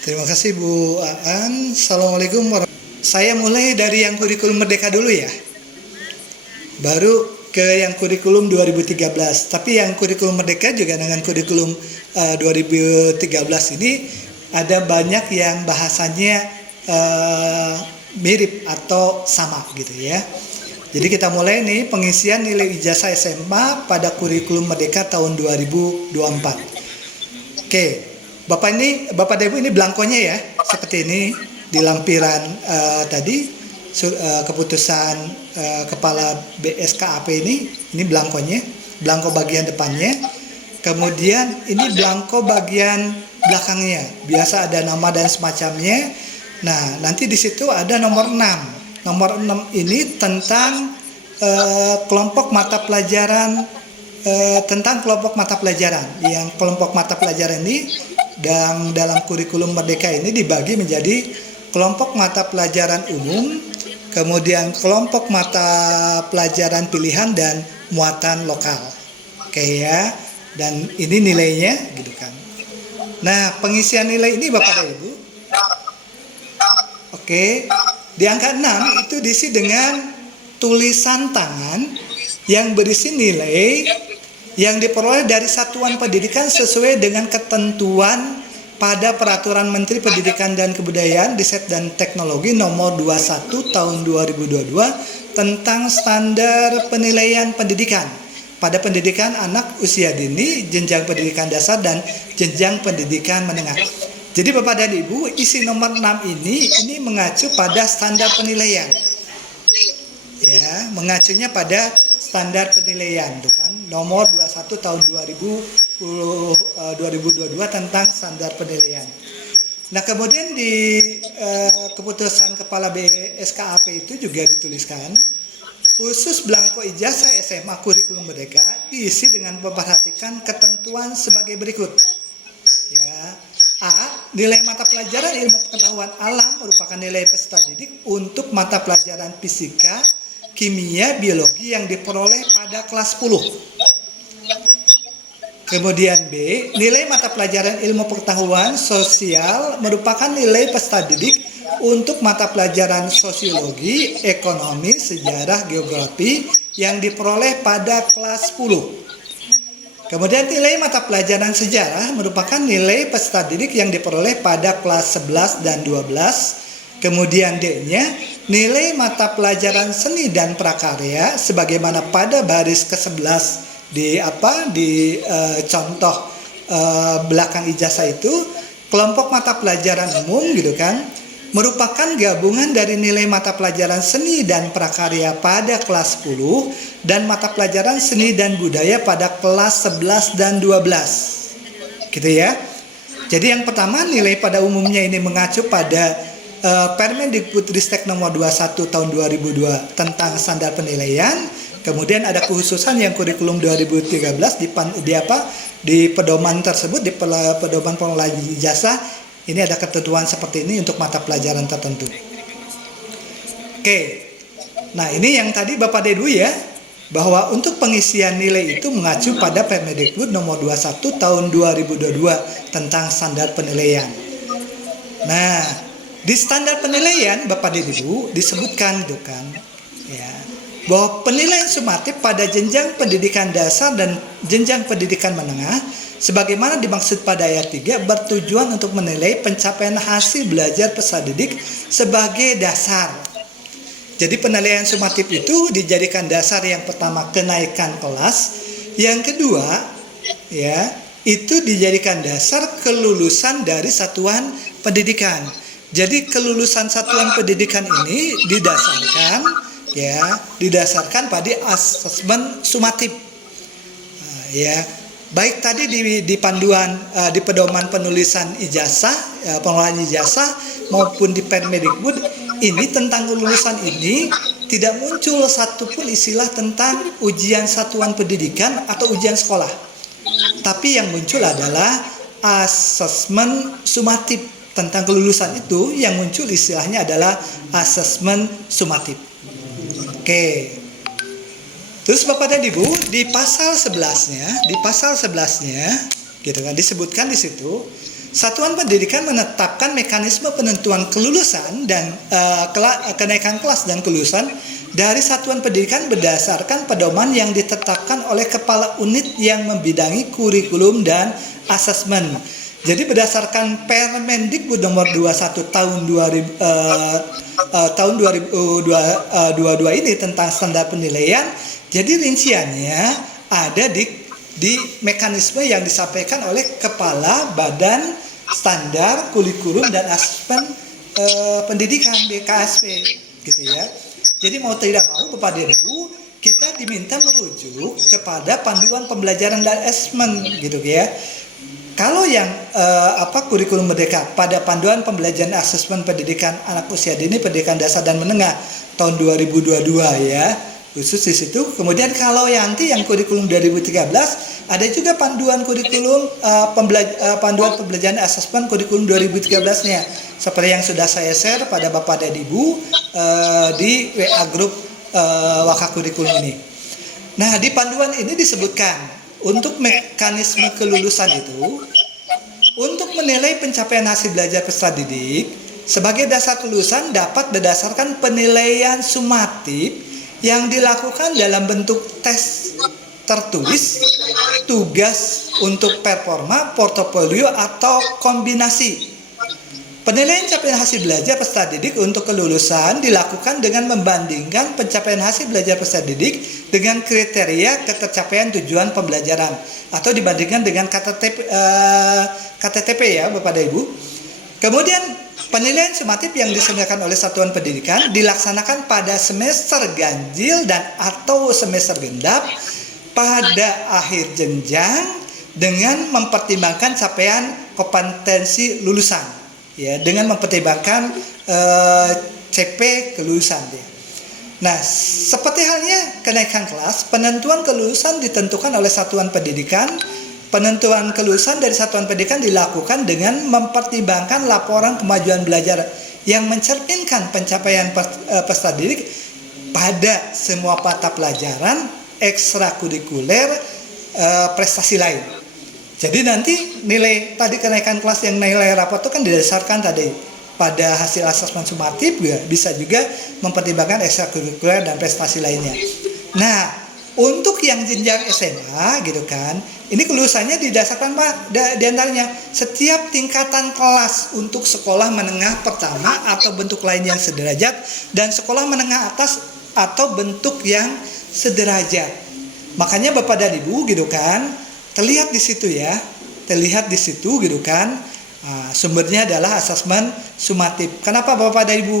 Terima kasih Bu Aan. Assalamualaikum warahmatullahi wabarakatuh. Saya mulai dari yang kurikulum Merdeka dulu ya. Baru ke yang kurikulum 2013. Tapi yang kurikulum Merdeka juga dengan kurikulum 2013 ini ada banyak yang bahasanya mirip atau sama gitu ya. Jadi kita mulai nih pengisian nilai ijazah SMA pada kurikulum Merdeka tahun 2024. Oke, Bapak dan Ibu ini belangkonya ya, seperti ini di lampiran tadi keputusan Kepala BSKAP ini belangkonya, belangko bagian depannya. Kemudian ini belangko bagian belakangnya, biasa ada nama dan semacamnya. Nah, nanti di situ ada nomor 6. Nomor 6 ini tentang kelompok mata pelajaran tentang kelompok mata pelajaran. Yang kelompok mata pelajaran ini dalam kurikulum Merdeka ini dibagi menjadi kelompok mata pelajaran umum, kemudian kelompok mata pelajaran pilihan dan muatan lokal. Oke ya. Dan ini nilainya gitu kan. Nah, pengisian nilai ini Bapak dan Ibu. Oke. Di angka 6 itu diisi dengan tulisan tangan yang berisi nilai yang diperoleh dari satuan pendidikan sesuai dengan ketentuan pada Peraturan Menteri Pendidikan dan Kebudayaan, Riset dan Teknologi nomor 21 tahun 2022 tentang standar penilaian pendidikan pada pendidikan anak usia dini, jenjang pendidikan dasar dan jenjang pendidikan menengah. Jadi Bapak dan Ibu, isi nomor 6 ini mengacu pada standar penilaian. Ya, mengacunya pada standar penilaian kan, nomor 21 tahun 2022 tentang standar penilaian. Nah, kemudian di keputusan Kepala BSKAP itu juga dituliskan khusus belangko ijazah SMA kurikulum Merdeka diisi dengan memperhatikan ketentuan sebagai berikut. Ya. A. Nilai mata pelajaran ilmu pengetahuan alam merupakan nilai peserta didik untuk mata pelajaran fisika, kimia, biologi yang diperoleh pada kelas 10. Kemudian B, nilai mata pelajaran ilmu pengetahuan sosial merupakan nilai peserta didik untuk mata pelajaran sosiologi, ekonomi, sejarah, geografi yang diperoleh pada kelas 10. Kemudian nilai mata pelajaran sejarah merupakan nilai peserta didik yang diperoleh pada kelas 11 dan 12. Kemudian D-nya, nilai mata pelajaran seni dan prakarya sebagaimana pada baris ke-11 di contoh belakang ijazah itu, kelompok mata pelajaran umum gitu kan, merupakan gabungan dari nilai mata pelajaran seni dan prakarya pada kelas 10 dan mata pelajaran seni dan budaya pada kelas 11 dan 12. Gitu ya. Jadi yang pertama, nilai pada umumnya ini mengacu pada Permendikbudristek nomor 21 tahun 2002 tentang standar penilaian. Kemudian ada kekhususan yang kurikulum 2013 di pedoman tersebut, di pedoman pengelolaan ijazah ini ada ketentuan seperti ini untuk mata pelajaran tertentu. Oke. Nah, ini yang tadi Bapak Dedu ya, bahwa untuk pengisian nilai itu mengacu pada Permendikbud nomor 21 tahun 2022 tentang standar penilaian. Nah, di standar penilaian Bapak Dedu disebutkan gitu kan, ya, bahwa penilaian sumatif pada jenjang pendidikan dasar dan jenjang pendidikan menengah sebagaimana dimaksud pada ayat 3 bertujuan untuk menilai pencapaian hasil belajar peserta didik sebagai dasar. Jadi penilaian sumatif itu dijadikan dasar yang pertama kenaikan kelas, yang kedua ya, itu dijadikan dasar kelulusan dari satuan pendidikan. Jadi kelulusan satuan pendidikan ini didasarkan pada asesmen sumatif. Nah, ya. Baik tadi di panduan di pedoman penulisan ijazah, pengelolaan ijazah maupun di Permendikbud ini tentang kelulusan ini tidak muncul satupun istilah tentang ujian satuan pendidikan atau ujian sekolah. Tapi yang muncul adalah asesmen sumatif tentang kelulusan itu, yang muncul istilahnya adalah asesmen sumatif. Oke. Terus Bapak dan Ibu, di pasal 11-nya gitu kan disebutkan di situ Satuan pendidikan menetapkan mekanisme penentuan kelulusan dan kenaikan kelas dan kelulusan dari satuan pendidikan berdasarkan pedoman yang ditetapkan oleh kepala unit yang membidangi kurikulum dan asesmen. Jadi berdasarkan Permendikbud nomor 21 tahun 2022 ini tentang standar penilaian, jadi rinciannya ada di mekanisme yang disampaikan oleh Kepala Badan Standar Kurikulum dan Asesmen Pendidikan BKSP, gitu ya. Jadi mau tidak mau Bapak dan Ibu, kita diminta merujuk kepada panduan pembelajaran dan asesmen, gitu ya. Kalau yang kurikulum merdeka pada panduan pembelajaran asesmen pendidikan anak usia dini, pendidikan dasar dan menengah tahun 2022 ya, khusus di situ. Kemudian kalau yang kurikulum 2013 ada juga panduan kurikulum panduan pembelajaran asesmen kurikulum 2013-nya, seperti yang sudah saya share pada Bapak dan Ibu di WA grup Wakakurikulum ini. Nah, di panduan ini disebutkan untuk mekanisme kelulusan itu, untuk menilai pencapaian hasil belajar peserta didik sebagai dasar kelulusan dapat berdasarkan penilaian sumatif yang dilakukan dalam bentuk tes tertulis, tugas untuk performa, portofolio, atau kombinasi. Penilaian capaian hasil belajar peserta didik untuk kelulusan dilakukan dengan membandingkan pencapaian hasil belajar peserta didik dengan kriteria ketercapaian tujuan pembelajaran atau dibandingkan dengan KTTP ya Bapak dan Ibu. Kemudian penilaian sumatif yang diselenggarakan oleh satuan pendidikan dilaksanakan pada semester ganjil dan atau semester genap pada akhir jenjang dengan mempertimbangkan capaian kompetensi lulusan. Ya, dengan mempertimbangkan CP kelulusan dia. Nah, seperti halnya kenaikan kelas, penentuan kelulusan ditentukan oleh satuan pendidikan. Penentuan kelulusan dari satuan pendidikan dilakukan dengan mempertimbangkan laporan kemajuan belajar yang mencerminkan pencapaian peserta didik pada semua mata pelajaran ekstrakurikuler prestasi lain. Jadi nanti nilai tadi kenaikan kelas yang nilai rapot itu kan didasarkan tadi pada hasil asesmen sumatif, bisa juga mempertimbangkan ekstrakurikuler dan prestasi lainnya. Nah, untuk yang jenjang SMA gitu kan, ini kelulusannya didasarkan diantaranya setiap tingkatan kelas untuk sekolah menengah pertama atau bentuk lain yang sederajat dan sekolah menengah atas atau bentuk yang sederajat. Makanya Bapak dan Ibu gitu kan, terlihat di situ ya, gitu kan. Sumbernya adalah asesmen sumatif. Kenapa Bapak dan Ibu?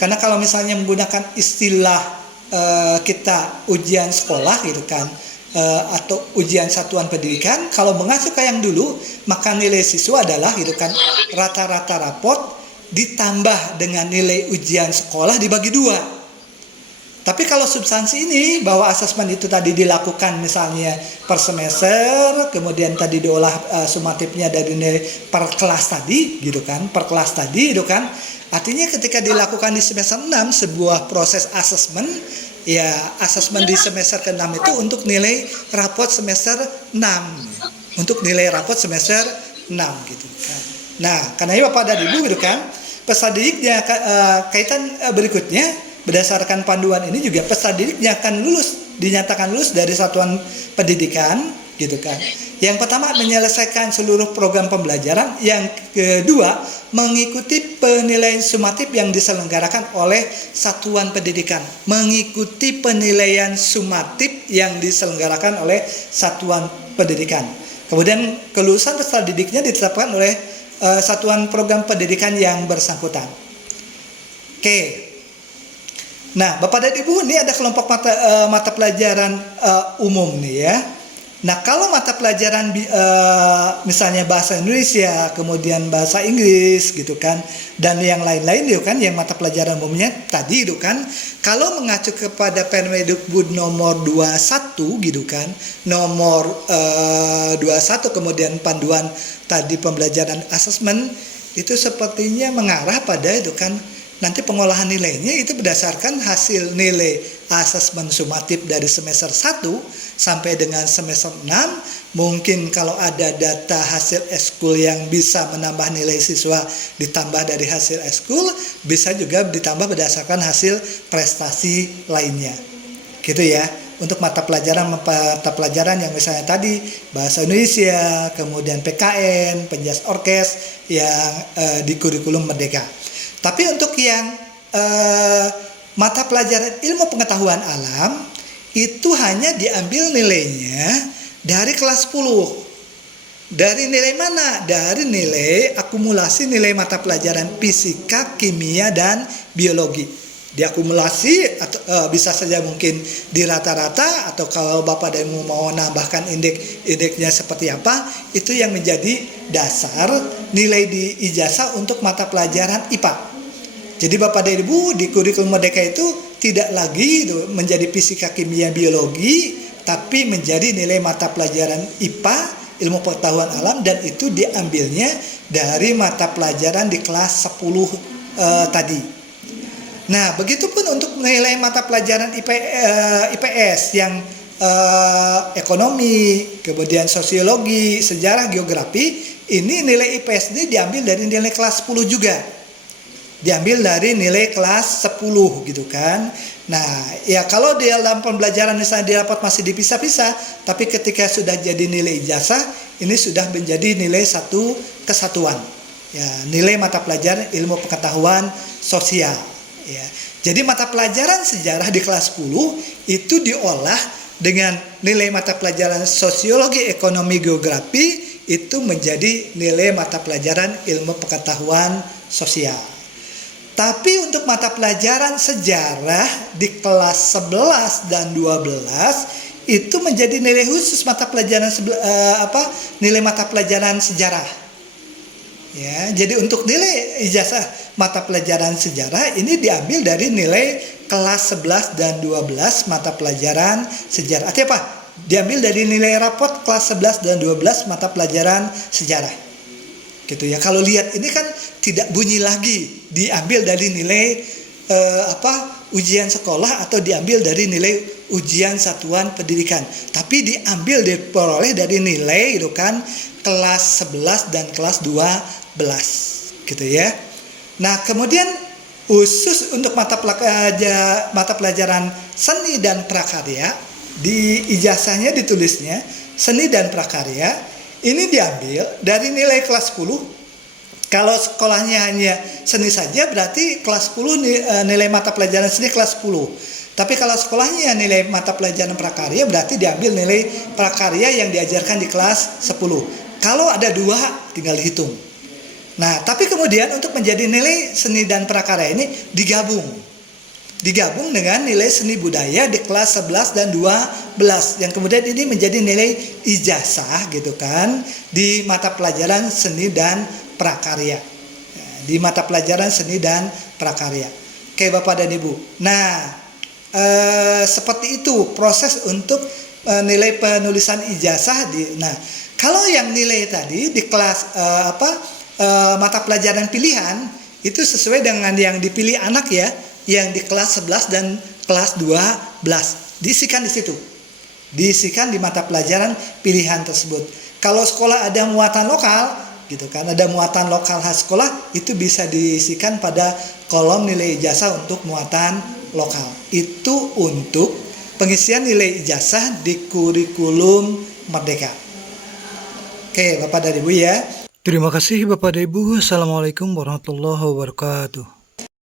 Karena kalau misalnya menggunakan istilah kita ujian sekolah gitu kan, atau ujian satuan pendidikan, kalau mengacu ke yang dulu, maka nilai siswa adalah gitu kan rata-rata rapot ditambah dengan nilai ujian sekolah dibagi 2. Tapi kalau substansi ini bahwa asesmen itu tadi dilakukan misalnya per semester, kemudian tadi diolah sumatifnya dari nilai per kelas tadi gitu kan, artinya ketika dilakukan di semester 6 sebuah proses asesmen, ya asesmen di semester ke-6 itu untuk nilai rapot semester 6, gitu kan. Nah, karena itu Bapak dan Ibu gitu kan, peserta didiknya kaitan berikutnya. Berdasarkan panduan ini juga peserta didik dinyatakan lulus dari satuan pendidikan gitu kan. Yang pertama menyelesaikan seluruh program pembelajaran, yang kedua mengikuti penilaian sumatif yang diselenggarakan oleh satuan pendidikan. Kemudian kelulusan peserta didiknya ditetapkan oleh satuan program pendidikan yang bersangkutan. Oke. Nah, Bapak dan Ibu, ini ada kelompok mata pelajaran umum nih ya. Nah, kalau mata pelajaran misalnya bahasa Indonesia, kemudian bahasa Inggris gitu kan, dan yang lain-lain gitu kan, yang mata pelajaran umumnya tadi gitu kan, kalau mengacu kepada Permendikbud nomor 21 gitu kan, nomor 21 kemudian panduan tadi pembelajaran asesmen itu sepertinya mengarah pada itu kan nanti pengolahan nilainya itu berdasarkan hasil nilai asesmen sumatif dari semester 1 sampai dengan semester 6. Mungkin kalau ada data hasil ekskul yang bisa menambah nilai siswa ditambah dari hasil ekskul, bisa juga ditambah berdasarkan hasil prestasi lainnya. Gitu ya. Untuk mata pelajaran yang misalnya tadi bahasa Indonesia, kemudian PKN, penjas orkes yang di kurikulum Merdeka. Tapi untuk yang mata pelajaran ilmu pengetahuan alam itu hanya diambil nilainya dari kelas 10. Dari nilai mana? Dari nilai akumulasi nilai mata pelajaran fisika, kimia, dan biologi. Diakumulasi atau bisa saja mungkin di rata-rata, atau kalau Bapak dan Ibu mau nambahkan indeksnya seperti apa, itu yang menjadi dasar nilai di ijazah untuk mata pelajaran IPA. Jadi Bapak dan Ibu di kurikulum Merdeka itu tidak lagi menjadi fisika, kimia, biologi, tapi menjadi nilai mata pelajaran IPA, ilmu pengetahuan alam, dan itu diambilnya dari mata pelajaran di kelas 10 tadi. Nah, begitupun untuk nilai mata pelajaran IPS yang ekonomi, kemudian sosiologi, sejarah, geografi, ini nilai IPS ini diambil dari nilai kelas 10 juga. Diambil dari nilai kelas 10 gitu kan. Nah, ya kalau di dalam pembelajaran misalnya di rapat masih dipisah-pisah, tapi ketika sudah jadi nilai ijazah, ini sudah menjadi nilai satu kesatuan. Ya, nilai mata pelajaran ilmu pengetahuan sosial. Ya, jadi mata pelajaran sejarah di kelas 10 itu diolah dengan nilai mata pelajaran sosiologi, ekonomi, geografi itu menjadi nilai mata pelajaran ilmu pengetahuan sosial. Tapi untuk mata pelajaran sejarah di kelas 11 dan 12 itu menjadi nilai khusus mata pelajaran nilai mata pelajaran sejarah. Ya, jadi untuk nilai ijazah mata pelajaran sejarah ini diambil dari nilai kelas 11 dan 12 mata pelajaran sejarah. Artinya apa? Diambil dari nilai rapot kelas 11 dan 12 mata pelajaran sejarah. Gitu ya. Kalau lihat ini kan tidak bunyi lagi diambil dari nilai ujian sekolah atau diambil dari nilai ujian satuan pendidikan, tapi diambil diperoleh dari nilai gitu kan kelas 11 dan kelas 12 gitu ya. Nah, kemudian khusus untuk mata pelajaran seni dan prakarya, di ijazahnya ditulisnya seni dan prakarya ini diambil dari nilai kelas 10. Kalau sekolahnya hanya seni saja berarti kelas 10 nilai mata pelajaran seni kelas 10. Tapi kalau sekolahnya nilai mata pelajaran prakarya berarti diambil nilai prakarya yang diajarkan di kelas 10. Kalau ada 2 tinggal dihitung. Nah, tapi kemudian untuk menjadi nilai seni dan prakarya ini digabung dengan nilai seni budaya di kelas 11 dan 12 yang kemudian ini menjadi nilai ijazah gitu kan di mata pelajaran seni dan prakarya. Di mata pelajaran seni dan prakarya. Oke Bapak dan Ibu. Nah, seperti itu proses untuk nilai penulisan ijazah nah, kalau yang nilai tadi di kelas mata pelajaran pilihan itu sesuai dengan yang dipilih anak ya, yang di kelas 11 dan kelas 12 diisikan di situ. Diisikan di mata pelajaran pilihan tersebut. Kalau sekolah ada muatan lokal gitu kan, ada muatan lokal khas sekolah, itu bisa diisikan pada kolom nilai ijazah untuk muatan lokal. Itu untuk pengisian nilai ijazah di kurikulum Merdeka. Oke, Bapak dan Ibu ya. Terima kasih Bapak dan Ibu. Assalamualaikum warahmatullahi wabarakatuh.